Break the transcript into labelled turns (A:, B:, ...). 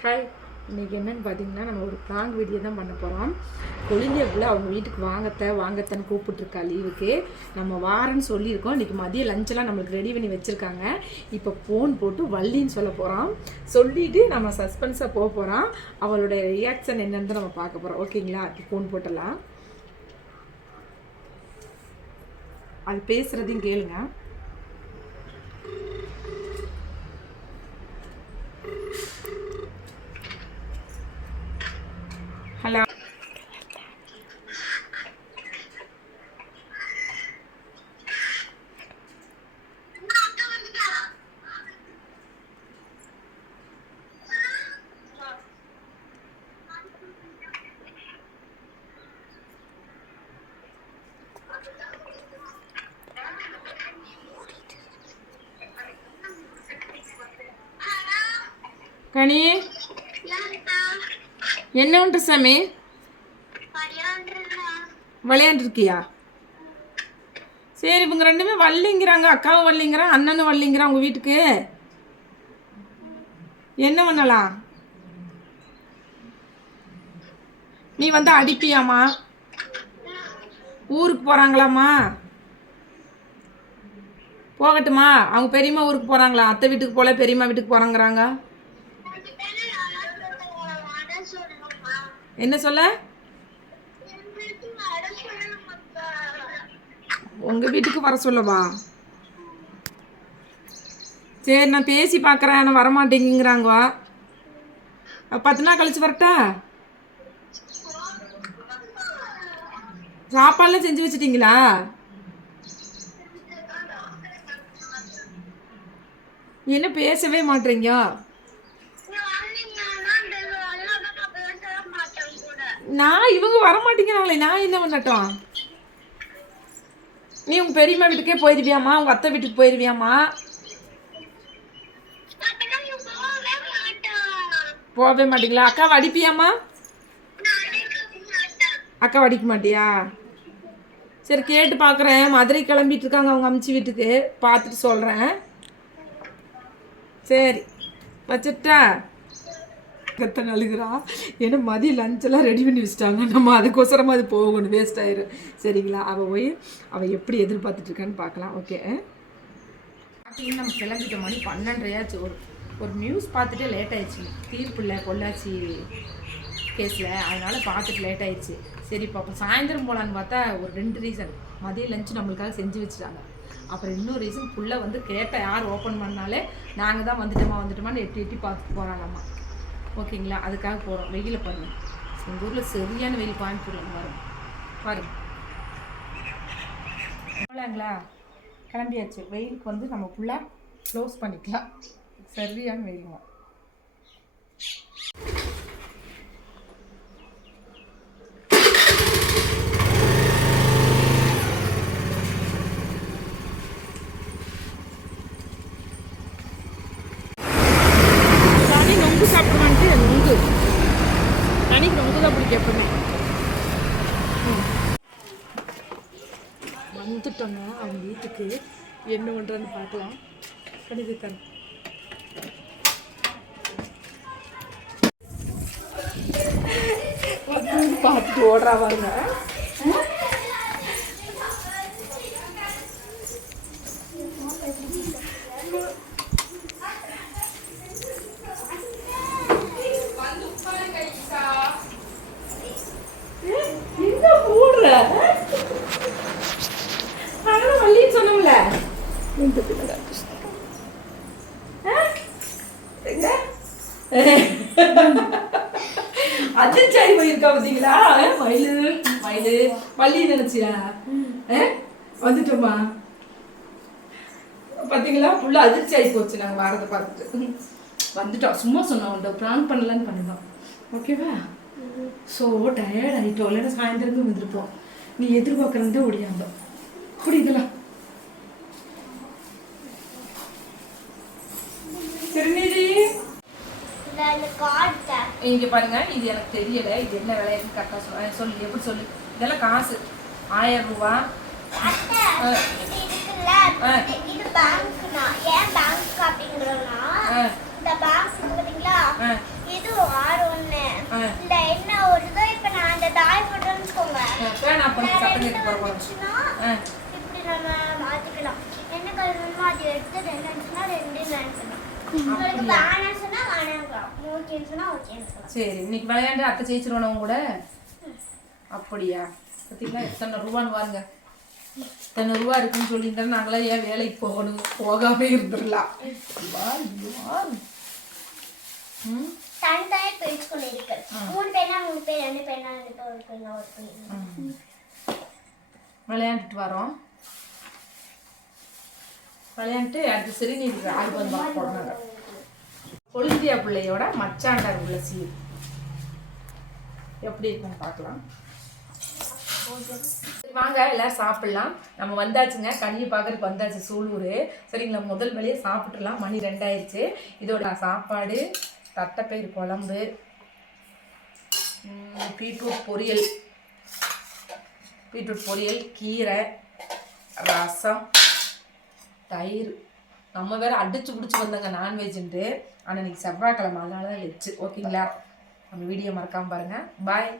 A: Hi இன்றைக்கி என்னன்னு பார்த்தீங்கன்னா நம்ம ஒரு ப்ராங்க் வீடியோ தான் பண்ண போகிறோம் கொலிந்தியாக்குள்ளே அவங்க வீட்டுக்கு வாங்கத்த வாங்கத்தன்னு கூப்பிட்டுருக்கா லீவுக்கு நம்ம வாரேன்னு சொல்லியிருக்கோம். இன்றைக்கி மதிய லஞ்செல்லாம் நம்மளுக்கு ரெடி பண்ணி வச்சுருக்காங்க. இப்போ ஃபோன் போட்டு வள்ளின்னு சொல்ல போகிறோம் சொல்லிவிட்டு நம்ம சஸ்பென்ஸாக போக போகிறோம் அவளுடைய ரியாக்ஷன் என்னன்னு தான் நம்ம பார்க்க போகிறோம் ஓகேங்களா ஃபோன் போட்டலாம் அது பேசுகிறதையும் கேளுங்க. கனி? என்ன உண்டு சாமி? விளையாண்டுருக்கியா? சரி இவங்க ரெண்டுமே வள்ளிங்கிறாங்க. அக்காவும் வள்ளிங்கிறான் அண்ணனும் வள்ளிங்கிறான் உங்கள் வீட்டுக்கு. என்ன பண்ணலாம்? நீ வந்து அடிப்பியாம்மா? ஊருக்கு போகிறாங்களாம்மா போகட்டுமா? அவங்க பெரியம்மா ஊருக்கு போகிறாங்களா அத்தை வீட்டுக்கு போகல பெரியம்மா வீட்டுக்கு போகிறாங்கிறாங்க என்ன சொல்ல? உங்கள் வீட்டுக்கு வர சொல்லவா? சரி நான் பேசி பார்க்குறேன் ஆனால் வரமாட்டேங்கிறாங்கவா பத்து நாள் கழிச்சு வரட்டா? சாப்பாடுலாம் செஞ்சு வச்சிட்டிங்களா? என்ன பேசவே மாட்டீங்க. நான் இவங்க வர மாட்டேங்கிறாங்களே நான் என்ன பண்ணட்டும்? நீ உங்க பெரியம்மா வீட்டுக்கே போயிருவியாம்மா? உங்க அத்தை வீட்டுக்கு போயிருவியாம்மா? போகவே மாட்டீங்களா? அக்கா வடிப்பியாம்மா அக்கா வடிக்க மாட்டியா? சரி கேட்டு பார்க்குறேன் மதுரை கிளம்பிட்டு இருக்காங்க அவங்க அமுச்சு வீட்டுக்கு. பார்த்துட்டு சொல்கிறேன் சரி வச்சுட்டா? கத்தன் அழுகிறா ஏன்னா மதிய லஞ்செல்லாம் ரெடி பண்ணி வச்சுட்டாங்க. நம்ம அதுக்கோசரமாக அது போகணும். வேஸ்ட் ஆயிரும் சரிங்களா? அவள் போய் அவள் எப்படி எதிர்பார்த்துட்ருக்கான்னு பார்க்கலாம். ஓகே பார்த்தீங்கன்னா நம்ம கிளம்பிட்ட மணி பன்னெண்டரையாச்சு. ஒரு ஒரு நியூஸ் பார்த்துட்டு லேட் ஆயிடுச்சு. தீர்ப்பு இல்லை பொள்ளாச்சி கேஸில் அதனால் பார்த்துட்டு லேட் ஆயிடுச்சு. சரி இப்போ அப்போ சாயந்தரம் போகலான்னு பார்த்தா ஒரு ரெண்டு ரீசன் மதிய லஞ்சு நம்மளுக்காக செஞ்சு வச்சுட்டாங்க. அப்புறம் இன்னொரு ரீசன் ஃபுல்லாக வந்து கேட்ட யார் ஓப்பன் பண்ணாலே நாங்கள் தான் வந்துட்டோமா வந்துட்டோமான்னு எட்டி எட்டி பார்த்துட்டு போகிறாங்கம்மா ஓகேங்களா? அதுக்காக போகிறோம் வெயில பாருங்க. எங்கள் ஊரில் சரியான வெயில் கோயம்புத்தூரில் வரும். பாருங்க போகலாங்களா கிளம்பியாச்சு. வெயிலுக்கு வந்து நம்ம ஃபுல்லாக க்ளோஸ் பண்ணிக்கலாம். சரியான வெயிலுங்க வந்துட்டோம்னா அவங்க வீட்டுக்கு. என்ன பண்ணுறான்னு பார்க்கலாம். கணிதத்தன். வந்து பார்த்துட்டு ஓடுறா பாருங்க. இருக்கா பார்த்தீங்களா மயிலு மயிலு. பள்ளி நினைச்சியா? வந்துட்டோமா பார்த்தீங்களா ஃபுல்லாக அதிர்ச்சி ஆகி போச்சு நாங்கள் வாரத்தை பார்த்துட்டு. வந்துட்டோம். சும்மா சொன்னோம் உண்ட பிளான் பண்ணலான்னு பண்ணிட்டோம் ஓகேவா? ஸோ டயர்ட் ஆகிட்டோம் இல்லைன்னா சாயந்தரமும் வந்திருப்போம். நீ எதிர்பார்க்குறதே ஓடியாங்க புரியுதுலாம் இங்க பாருங்க இது எனக்கு தெரியல. இது என்ன விலைன்னு கரெக்டாக சொல்ல சொல்லு எப்படி சொல்லு? இதெல்லாம் காசு. ஆயிரம் ரூபா.
B: இது. இது- இது பேங்க்னா ஏன் பேங்க் அப்படிங்கிறோம்னா. இந்த பேங்க் பாத்தீங்களா?
A: ஆ.
B: இது ஆறு ஒண்ணு. இந்த என்ன வருதோ இப்ப நான் அந்த தாய் போட்டோம்னு வச்சுக்கோங்க. இப்படி நம்ம மாத்திக்கலாம். என்ன கலர் வேணுமோ அது எடுத்து ரெண்டு இருந்துச்சுன்னா ரெண்டு நினைக்கலாம்
A: சரி இன்னைக்கு விளையாண்டு அத்தை ஜெயிச்சிருவனவங்க கூட? அப்படியா? பார்த்தீங்களா எத்தனை ரூபான்னு பாருங்க. இத்தனை ரூபா இருக்குன்னு சொல்லிட்டு நாங்களாம் ஏன் வேலைக்கு போகணும்? போகாம இருந்துடலாம். ம்
B: தனித்தனியாக பிரிச்சு கொண்டு இருக்கு மூணு பேர்னா மூணு பேர் ரெண்டு பேர்னா ரெண்டு பேர்
A: விளையாண்டுட்டு வரோம். விளையாண்டுட்டு அடுத்த சிறுநீர் ஆல்பம் பார்க்க போனாங்க ஒலிம்பியா பிள்ளையோட மச்சாண்டார் உள்ள சீர். எப்படி இருக்குன்னு பார்க்கலாம். சரி, வாங்க எல்லாரும் சாப்பிடலாம். நம்ம வந்தாச்சுங்க கனியை பார்க்கறதுக்கு வந்தாச்சு சூலூர். சரிங்களா முதல் வேலையை சாப்பிட்றலாம் மணி ரெண்டாயிருச்சு. இதோட சாப்பாடு தட்டைப்பயிறு குழம்பு பீட்ரூட் பொரியல். பீட்ரூட் பொரியல் கீரை ரசம். தயிர். நம்ம வேற அடிச்சு பிடிச்சி வந்தாங்க நான்வெஜ்ன்ட்டு ஆனால் இன்னைக்கு செவ்வாய்க்கிழமை அதனால தான் வச்சு ஓகேங்களா? நம்ம வீடியோ மறக்காமல் பாருங்கள் பாய்